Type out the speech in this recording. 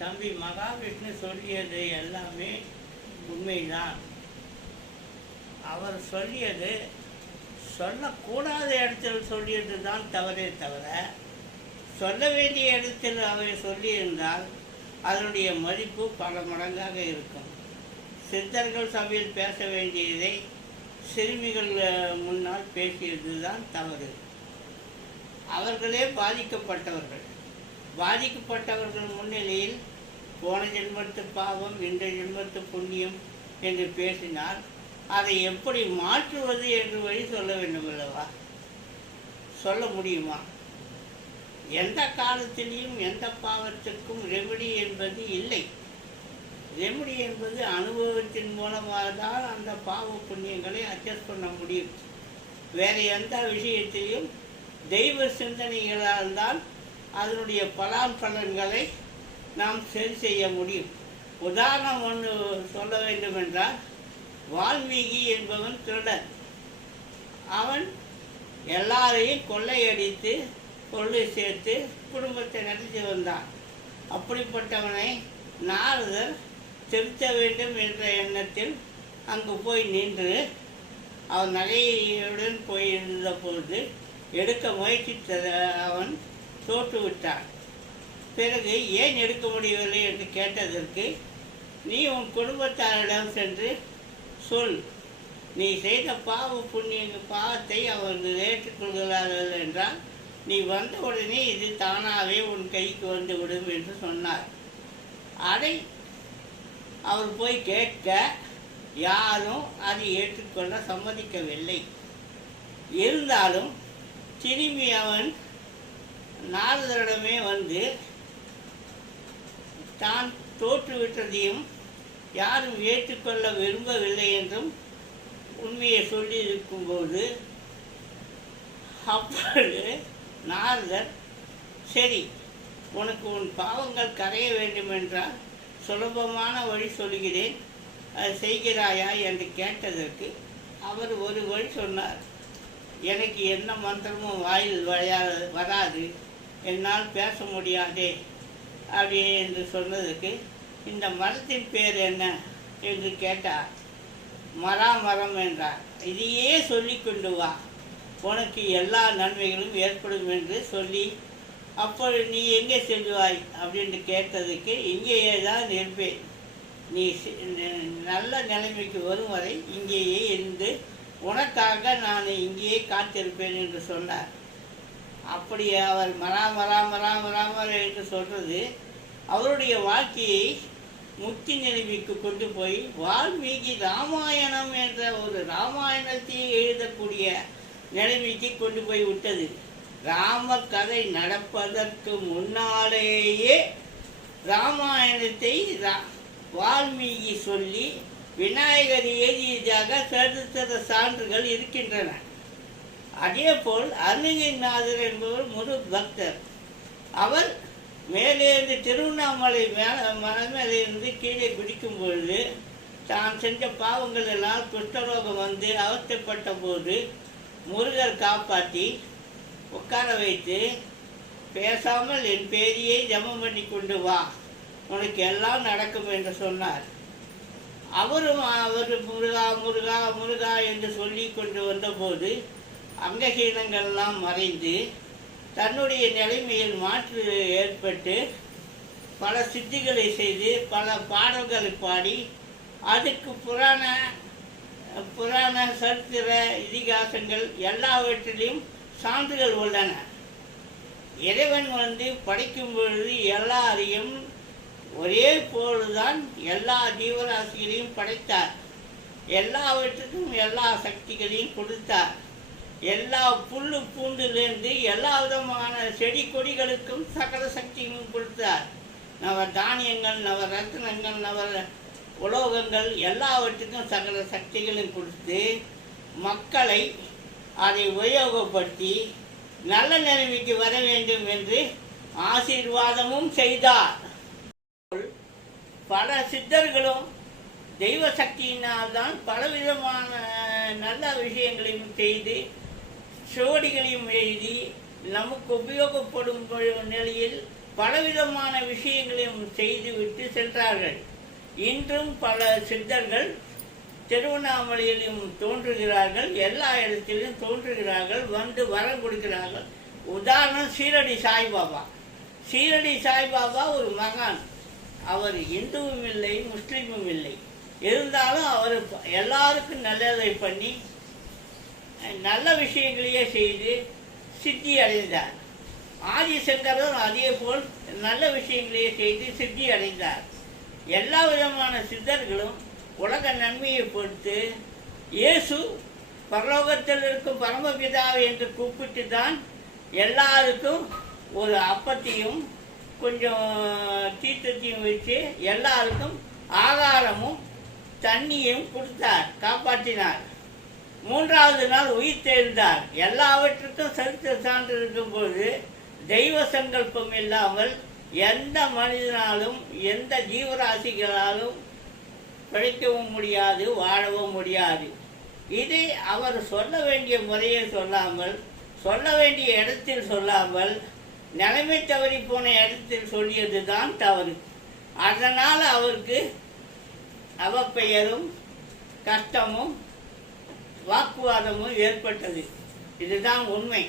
தம்பி மகாவிஷ்ணு சொல்லியது எல்லாமே உண்மைதான். அவர் சொல்லியது சொல்லக்கூடாத இடத்தில் சொல்லியது தான் தவறே தவிர, சொல்ல வேண்டிய இடத்தில் அவர் சொல்லியிருந்தால் அதனுடைய மதிப்பு பல மடங்காக இருக்கும். சித்தர்கள் சபையில் பேச வேண்டியதை சிறுமிகள் முன்னால் பேசியது தான் தவறு. அவர்களே பாதிக்கப்பட்டவர்கள் முன்னிலையில் போன ஜென்மத்து பாவம் இந்த ஜென்மத்து புண்ணியம் என்று பேசினால் அதை எப்படி மாற்றுவது என்று வழி சொல்ல வேண்டும் அல்லவா? சொல்ல முடியுமா? எந்த காலத்திலையும் எந்த பாவத்திற்கும் ரெமெடி என்பது இல்லை. ரெமெடி என்பது அனுபவத்தின் மூலமாக தான் அந்த பாவ புண்ணியங்களை அட்ஜஸ்ட் பண்ண முடியும். வேறு எந்த விஷயத்திலையும் தெய்வ சிந்தனைகளால் தான் அதனுடைய பலன்களை நாம் சரி செய்ய முடியும். உதாரணம் ஒன்று சொல்ல வேண்டும் என்றால், வால்மீகி என்பவன் திருடன். அவன் எல்லாரையும் கொள்ளையடித்து கொள்ளை சேர்த்து குடும்பத்தை நடத்தி வந்தான். அப்படிப்பட்டவனை நாரதர் திருத்த வேண்டும் என்ற எண்ணத்தில் அங்கு போய் நின்று அவன் நகையுடன் போயிருந்த பொழுது எடுக்க முயற்சித்த அவன் தோற்றுவிட்டான். பிறகு ஏன் எடுக்க முடியவில்லை என்று கேட்டதற்கு, நீ உன் குடும்பத்தாரிடம் சென்று சொல், நீ செய்த பாவத்தை அவர்கள் ஏற்றுக்கொள்கிறார்கள் என்றால் நீ வந்தவுடனே இது தானாகவே உன் கைக்கு வந்து விடும் என்று சொன்னார். அதை அவர் போய் கேட்க யாரும் அதை ஏற்றுக்கொள்ள சம்மதிக்கவில்லை. இருந்தாலும் திரும்பி அவன் நாரதரிடமே வந்து தான் தோற்றுவிட்டதையும் யாரும் ஏற்றுக்கொள்ள விரும்பவில்லை என்றும் உண்மையை சொல்லியிருக்கும்போது, அப்பொழுது நாரதர், சரி, உனக்கு உன் பாவங்கள் கரைய வேண்டுமென்றால் சுலபமான வழி சொல்கிறேன், அதை செய்கிறாயா என்று கேட்டதற்கு அவர் ஒரு வழி சொன்னார். எனக்கு என்ன மந்திரமும் வாயில் வராது, என்னால் பேச முடியாதே அப்படி என்று சொன்னதுக்கு, இந்த மரத்தின் பேர் என்ன என்று கேட்டார். மரம் என்றார். இதையே சொல்லி கொண்டு வா, உனக்கு எல்லா நன்மைகளும் ஏற்படும் என்று சொல்லி, அப்பொழுது நீ எங்கே செல்வாய் அப்படின்னு கேட்டதுக்கு, இங்கேயே தான் இருப்பேன், நீ நல்ல நிலைமைக்கு வரும் வரை இங்கேயே இருந்து உனக்காக நான் இங்கேயே காத்திருப்பேன் என்று சொன்னார். அப்படி அவர் மராமர் என்று சொல்றது அவருடைய வாழ்க்கையை முக்தி நிலைமைக்கு கொண்டு போய் வால்மீகி ராமாயணம் என்ற ஒரு ராமாயணத்தை எழுதக்கூடிய நிலைமைக்கு கொண்டு போய் விட்டது. ராம கதை நடப்பதற்கு முன்னாலேயே ராமாயணத்தை வால்மீகி சொல்லி விநாயகர் எழுதியதாக சரித்திர சான்றுகள் இருக்கின்றன. அதேபோல் அருணகிரிநாதர் என்பவர் முழு பக்தர். அவர் மேலேருந்து திருவண்ணாமலை மலையிலிருந்து கீழே பிடிக்கும் பொழுது தான் செஞ்ச பாவங்கள் எல்லாம் குஷ்டரோகம் வந்து அவஸ்தைப்பட்ட போது முருகர் காப்பாற்றி உட்கார வைத்து, பேசாமல் என் பேரியை ஜபம் பண்ணி கொண்டு வா, உனக்கு எல்லாம் நடக்கும் என்று சொன்னார். அவர் முருகா முருகா முருகா என்று சொல்லி கொண்டு வந்தபோது அங்ககீனங்கள்லாம் மறைந்து தன்னுடைய நிலைமையில் மாற்று ஏற்பட்டு பல சித்திகளை செய்து பல பாடல்களை பாடி அதுக்கு புராண சரித்திர இதிகாசங்கள் எல்லாவற்றிலும் சான்றுகள் உள்ளன. இறைவன் படைக்கும் பொழுது எல்லாரையும் ஒரே போல்தான் எல்லா ஜீவராசிகளையும் படைத்தார். எல்லாவற்றுக்கும் எல்லா சக்திகளையும் கொடுத்தார். எல்லா புல்லு பூண்டிலிருந்து எல்லா விதமான செடி கொடிகளுக்கும் சகல சக்தியும் கொடுத்தார். நவ தானியங்கள், நவ ரத்னங்கள், நவ உலோகங்கள் எல்லாவற்றுக்கும் சகல சக்திகளையும் கொடுத்து மக்களை அதை உபயோகப்படுத்தி நல்ல நிலைமைக்கு வர வேண்டும் என்று ஆசீர்வாதமும் செய்தார். பல சித்தர்களும் தெய்வ சக்தியினால் தான் பலவிதமான நல்ல விஷயங்களையும் செய்து சுவடிகளையும் எழுதி நமக்கு உபயோகப்படும் நிலையில் பலவிதமான விஷயங்களையும் செய்துவிட்டு சென்றார்கள். இன்றும் பல சித்தர்கள் திருவண்ணாமலையிலும் தோன்றுகிறார்கள், எல்லா இடத்திலும் தோன்றுகிறார்கள், வந்து வரம் கொடுக்கிறார்கள். உதாரணம் சீரடி சாய்பாபா. சீரடி சாய்பாபா ஒரு மகான். அவர் இந்துவும் இல்லை, முஸ்லீமும் இல்லை. இருந்தாலும் அவர் எல்லாருக்கும் நல்லதை பண்ணி நல்ல விஷயங்களையே செய்து சித்தி அடைந்தார். ஆதிசங்கரும் அதே போல் நல்ல விஷயங்களையே செய்து சித்தி அடைந்தார். எல்லா விதமான சித்தர்களும் உலக நன்மையை பொறுத்து இயேசு பரலோகத்தில் இருக்கும் பரமபிதாவை என்று கூப்பிட்டு தான் எல்லாருக்கும் ஒரு அப்பத்தையும் கொஞ்சம் தீர்த்தத்தையும் வச்சு எல்லாருக்கும் ஆகாரமும் தண்ணியும் கொடுத்தார், காப்பாற்றினார். 3வது நாள் உயிர் தெழுந்தார். எல்லாவற்றுக்கும் சரித்திர சான்று இருக்கும்போது தெய்வ சங்கல்பம் இல்லாமல் எந்த மனிதனாலும் எந்த ஜீவராசிகளாலும் பிழைக்கவும் முடியாது, வாழவும் முடியாது. இதை அவர் சொல்ல வேண்டிய முறையை சொல்லாமல், சொல்ல வேண்டிய இடத்தில் சொல்லாமல், நிலைமை தவறி போன இடத்தில் சொல்லியது தான் தவறு. அதனால் அவருக்கு அவப்பெயரும் கஷ்டமும் வாக்குவாதமும் ஏற்பட்டது. இதுதான் உண்மை.